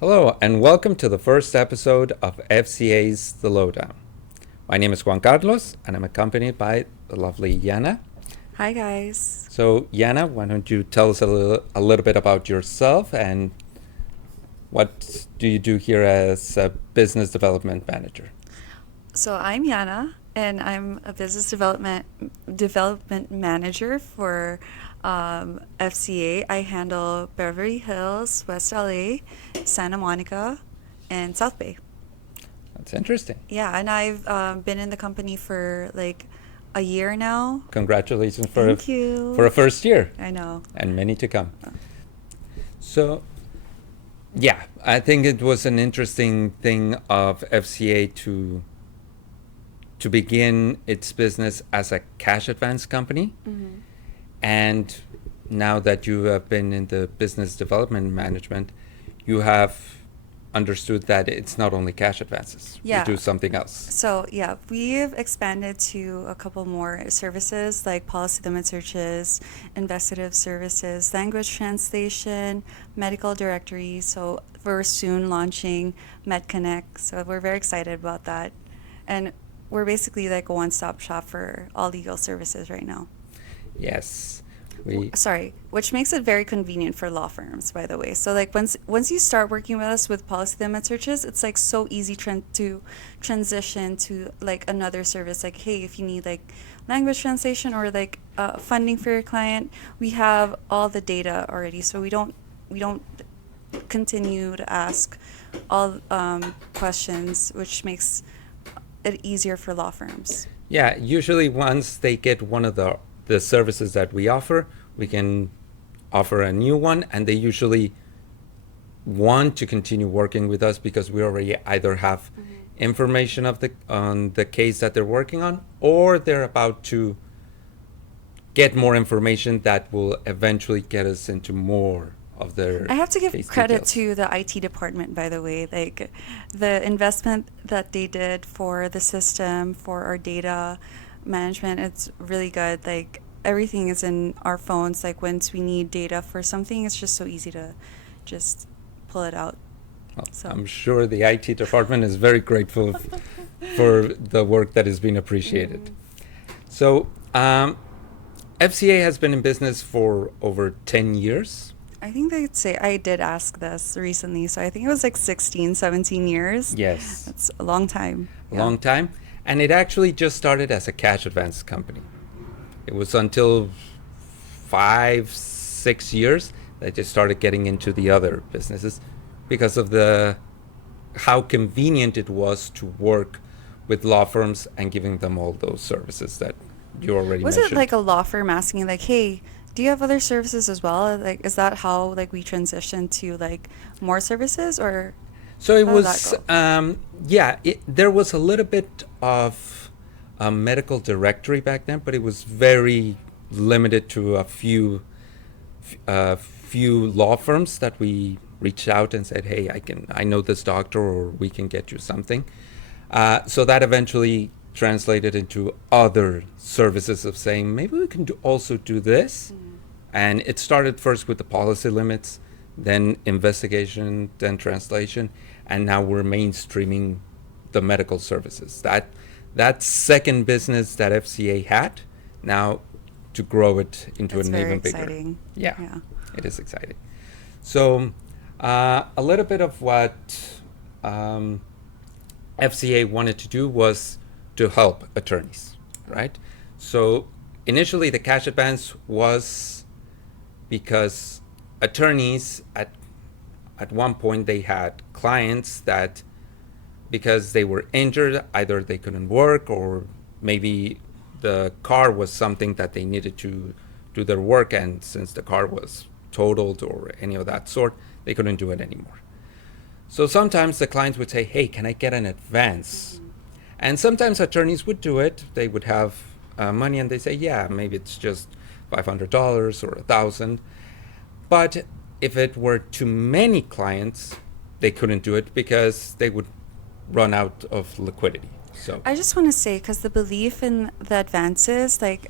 Hello, and welcome to the first episode of FCA's The Lowdown. My name is Juan Carlos, and I'm accompanied by the lovely Yana. Hi, guys. So, Yana, why don't you tell us a little bit about yourself and what do you do here as a business development manager? So I'm Yana, and I'm a business development manager for FCA. I handle Beverly Hills, West LA, Santa Monica, and South Bay. That's interesting. Yeah, and I've been in the company for like a year now. Congratulations Thank you. for a first year I know. and many to come. So, yeah, I think it was an interesting thing of FCA to begin its business as a cash advance company. Mm-hmm. And now that you have been in the business development management, you have understood that it's not only cash advances. Yeah. You do something else. So yeah, we've expanded to a couple more services like policy limit searches, investigative services, language translation, medical directory. So we're soon launching MedConnect. So we're very excited about that. And we're basically like a one-stop shop for all legal services right now. Yes. Sorry, which makes it very convenient for law firms, by the way. So like once you start working with us with policy limit searches, it's like so easy to transition to like another service. Like, hey, if you need like language translation or like funding for your client, we have all the data already. So we don't continue to ask all questions, which makes it easier for law firms. Yeah, usually once they get one of the services that we offer, we can offer a new one, and they usually want to continue working with us because we already either have information on the case that they're working on, or they're about to get more information that will eventually get us into more of their I have to give case credit details. to the IT department, by the way. Like the investment that they did for the system, for our data management, it's really good. Like everything is in our phones. Like once we need data for something, it's just so easy to just pull it out. Well, So I'm sure the IT department is very grateful for the work that has been appreciated. So, FCA has been in business for over 10 years. I think they'd say I did ask this recently. So I think it was like 16, 17 years. Yes, That's a long time. a long time. And it actually just started as a cash advance company. It was until 5, 6 years that they started getting into the other businesses because of how convenient it was to work with law firms and giving them all those services that you already Was mentioned. it like a law firm asking like, "Hey, do you have other services as well?" Like, is that how like we transitioned to like more services, or So it how did was, that go? there was a little bit of a medical directory back then, but it was very limited to a few law firms that we reached out and said, "Hey, I know this doctor, or we can get you something." So that eventually translated into other services of saying, maybe we can also do this. And it started first with the policy limits, then investigation, then translation, and now we're mainstreaming the medical services. That second business that FCA had, now to grow it into That's an very even bigger. exciting. Yeah, Yeah. it is exciting. So a little bit of what FCA wanted to do was to help attorneys, right? So initially the cash advance was because attorneys at one point they had clients that, because they were injured, either they couldn't work, or maybe the car was something that they needed to do their work, and since the car was totaled or any of that sort, they couldn't do it anymore. So sometimes the clients would say, "Hey, can I get an advance?" And sometimes attorneys would do it. They would have money, and they say, "Yeah, maybe it's just $500 or $1,000." But if it were too many clients, they couldn't do it because they would run out of liquidity. So I just want to say, because the belief in the advances, like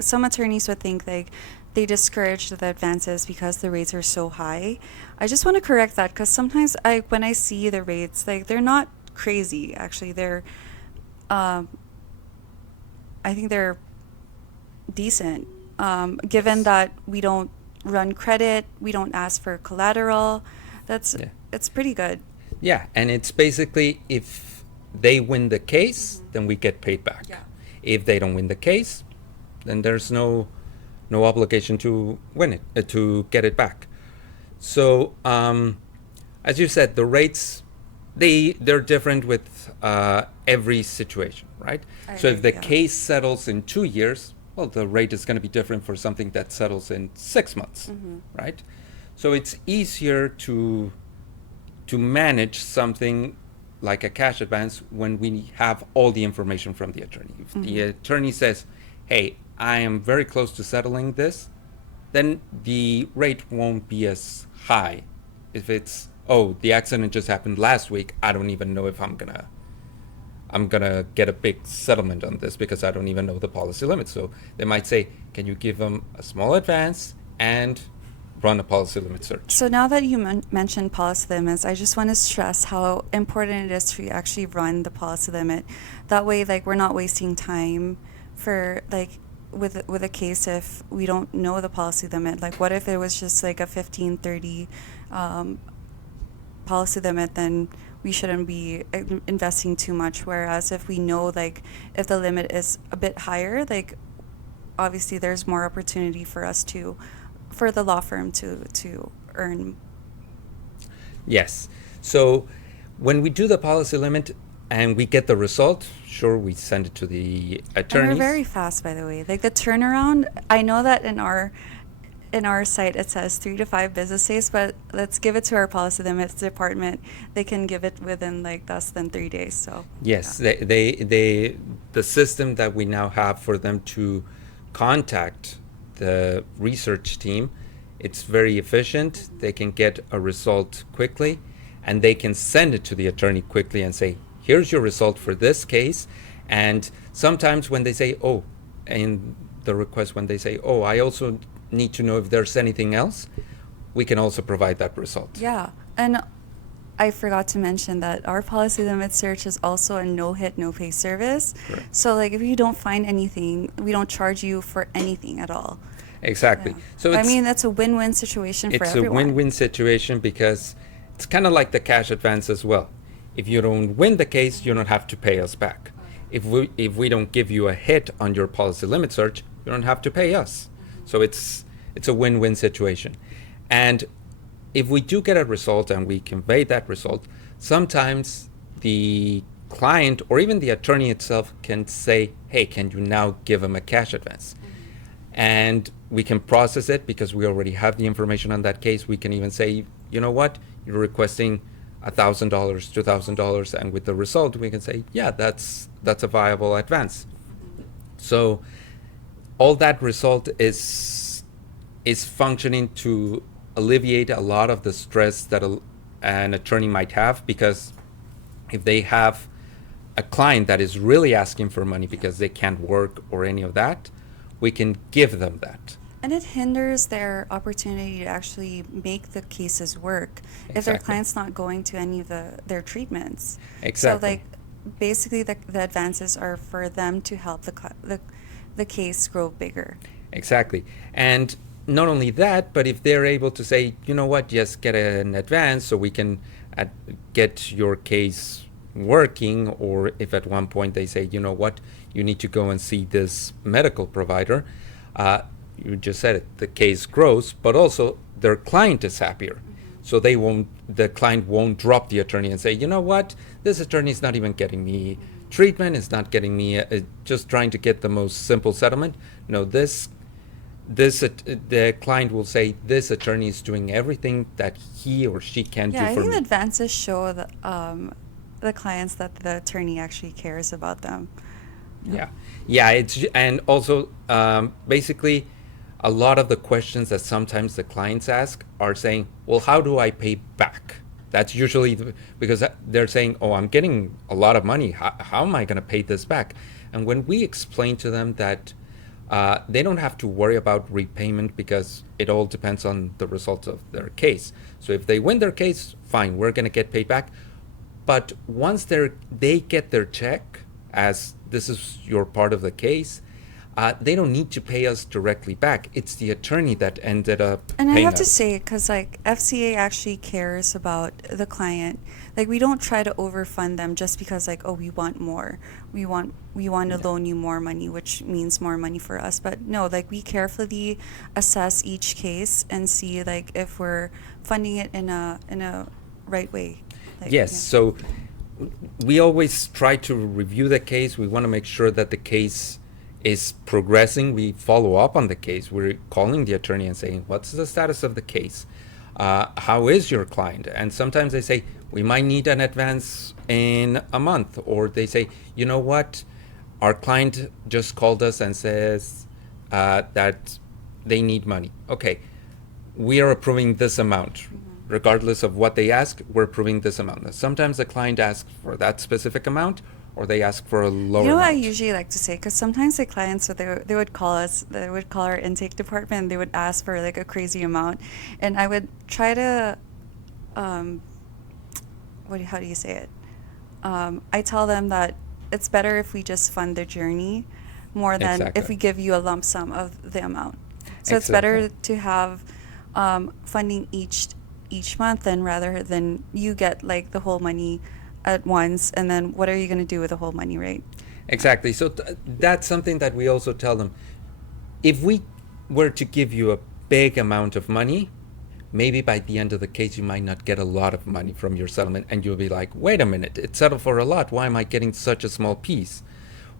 some attorneys would think like they discourage the advances because the rates are so high. I just want to correct that because sometimes when I see the rates, like they're not crazy. Actually, um, I think they're decent. Given that we don't run credit, we don't ask for collateral. That's Yeah. it's pretty good. Yeah, and it's basically if they win the case, then we get paid back. Yeah. If they don't win the case, then there's no obligation to win it, to get it back. So, as you said, the rates they're different with every situation, right? So if the Yeah. case settles in 2 years, well, the rate is going to be different for something that settles in 6 months, right? So it's easier to manage something like a cash advance when we have all the information from the attorney. If the attorney says, hey, I am very close to settling this, then the rate won't be as high. If it's, oh, the accident just happened last week, I don't even know if I'm gonna get a big settlement on this because I don't even know the policy limits. So they might say, can you give them a small advance and run a policy limit search? So now that you mentioned policy limits, I just want to stress how important it is to actually run the policy limit. That way, like we're not wasting time for like with a case if we don't know the policy limit. Like what if it was just like a 15-30 policy limit, then we shouldn't be investing too much. Whereas if we know like if the limit is a bit higher, like obviously there's more opportunity for us for the law firm to earn. Yes. So when we do the policy limit and we get the result, sure, we send it to the And attorneys. we're very fast, by the way. Like the turnaround, I know that in our site it says 3 to 5 business days, but let's give it to our policy limits department. They can give it within like less than 3 days. So Yes, yeah. the system that we now have for them to contact the research team, it's very efficient. They can get a result quickly, and they can send it to the attorney quickly and say, here's your result for this case. And sometimes when they say, oh, in the request, when they say, oh, I also need to know if there's anything else, we can also provide that result. Yeah, and I forgot to mention that our policy limit search is also a no hit, no pay service. Correct. So like if you don't find anything, we don't charge you for anything at all. Exactly. Yeah. So I it's, mean, that's a win-win situation for it's everyone. a win-win situation because it's kind of like the cash advance as well. If you don't win the case, you don't have to pay us back. If we don't give you a hit on your policy limit search, you don't have to pay us. So it's a win-win situation. And if we do get a result and we convey that result, sometimes the client or even the attorney itself can say, hey, can you now give them a cash advance? And we can process it because we already have the information on that case. We can even say, you know what, you're requesting $1,000, $2,000, and with the result, we can say, yeah, that's a viable advance. So all that result is functioning to alleviate a lot of the stress that an attorney might have, because if they have a client that is really asking for money because they can't work or any of that, we can give them that. And it hinders their opportunity to actually make the cases work if their Exactly. client's not going to any of their treatments. Exactly. So like basically the advances are for them to help the case grow bigger. Exactly. And not only that, but if they're able to say, you know what, just get an advance so we can get your case working, or if at one point they say, you know what, you need to go and see this medical provider, you just said it, the case grows, but also their client is happier. So the client won't drop the attorney and say, you know what, this attorney is not even getting me treatment, is not getting me, just trying to get the most simple settlement. No, the client will say, this attorney is doing everything that he or she can Yeah, do I for think me. the advances show the clients that the attorney actually cares about them. Yeah, and also basically a lot of the questions that sometimes the clients ask are saying, well, how do I pay back? That's usually because they're saying, oh, I'm getting a lot of money. How am I going to pay this back? And when we explain to them that they don't have to worry about repayment because it all depends on the results of their case. So if they win their case, fine, we're going to get paid back. But once they get their check, as this is your part of the case, they don't need to pay us directly back. It's the attorney that ended up And I paying have to us. say, because like FCA actually cares about the client. Like we don't try to overfund them just because like, oh, we want more. We want to loan you more money, which means more money for us. But no, like we carefully assess each case and see like if we're funding it in a right way. Like, Yes, yeah. so we always try to review the case. We want to make sure that the case is progressing. We follow up on the case. We're calling the attorney and saying, what's the status of the case? How is your client? And sometimes they say, we might need an advance in a month. Or they say, you know what? Our client just called us and says that they need money. Okay, we are approving this amount. Regardless of what they ask, we're approving this amount. Sometimes the client asks for that specific amount, or they ask for a lower You know what I amount. usually like to say? Because sometimes the clients, so they would call us, they would call our intake department, and they would ask for like a crazy amount, and I would try to, um, how do you say it? I tell them that it's better if we just fund their journey more than if Exactly. we give you a lump sum of the amount. So it's better Exactly. to have funding each month than rather than you get like the whole money at once, and then what are you going to do with the whole money, right? Exactly. So that's something that we also tell them. If we were to give you a big amount of money, maybe by the end of the case, you might not get a lot of money from your settlement, and you'll be like, wait a minute, it settled for a lot. Why am I getting such a small piece?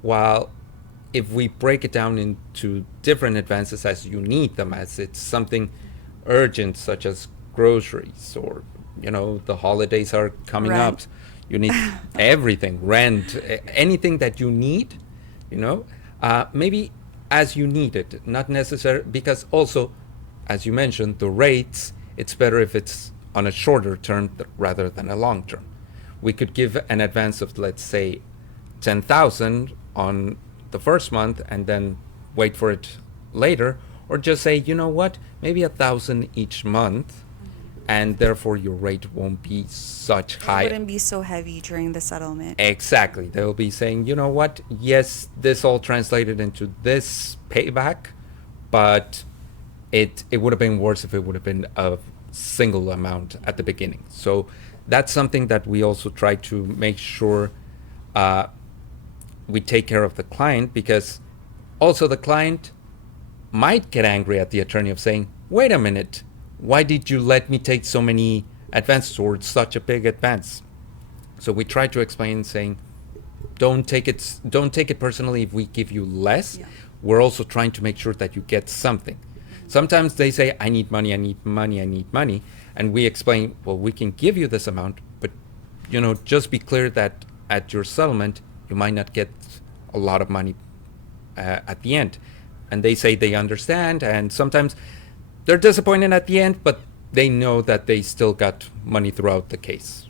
While if we break it down into different advances as you need them, as it's something urgent, such as groceries, or the holidays are coming up, Rent. you need everything, rent, anything that you need, maybe as you need it, not necessary, because also, as you mentioned, the rates, it's better if it's on a shorter term rather than a long term. We could give an advance of, let's say, 10,000 on the first month and then wait for it later, or just say, you know what, maybe 1,000 each month, and therefore your rate won't be such It high. wouldn't be so heavy during the settlement. Exactly. They'll be saying, you know what, yes, this all translated into this payback, but it would have been worse if it would have been a single amount at the beginning. So that's something that we also try to make sure we take care of the client, because also the client might get angry at the attorney of saying, wait a minute, why did you let me take so many advances or such a big advance? So we try to explain, saying, don't take it personally if we give you less. Yeah. We're also trying to make sure that you get something. Sometimes they say, I need money, I need money, I need money. And we explain, well, we can give you this amount, but just be clear that at your settlement, you might not get a lot of money at the end. And they say they understand, and sometimes they're disappointed at the end, but they know that they still got money throughout the case.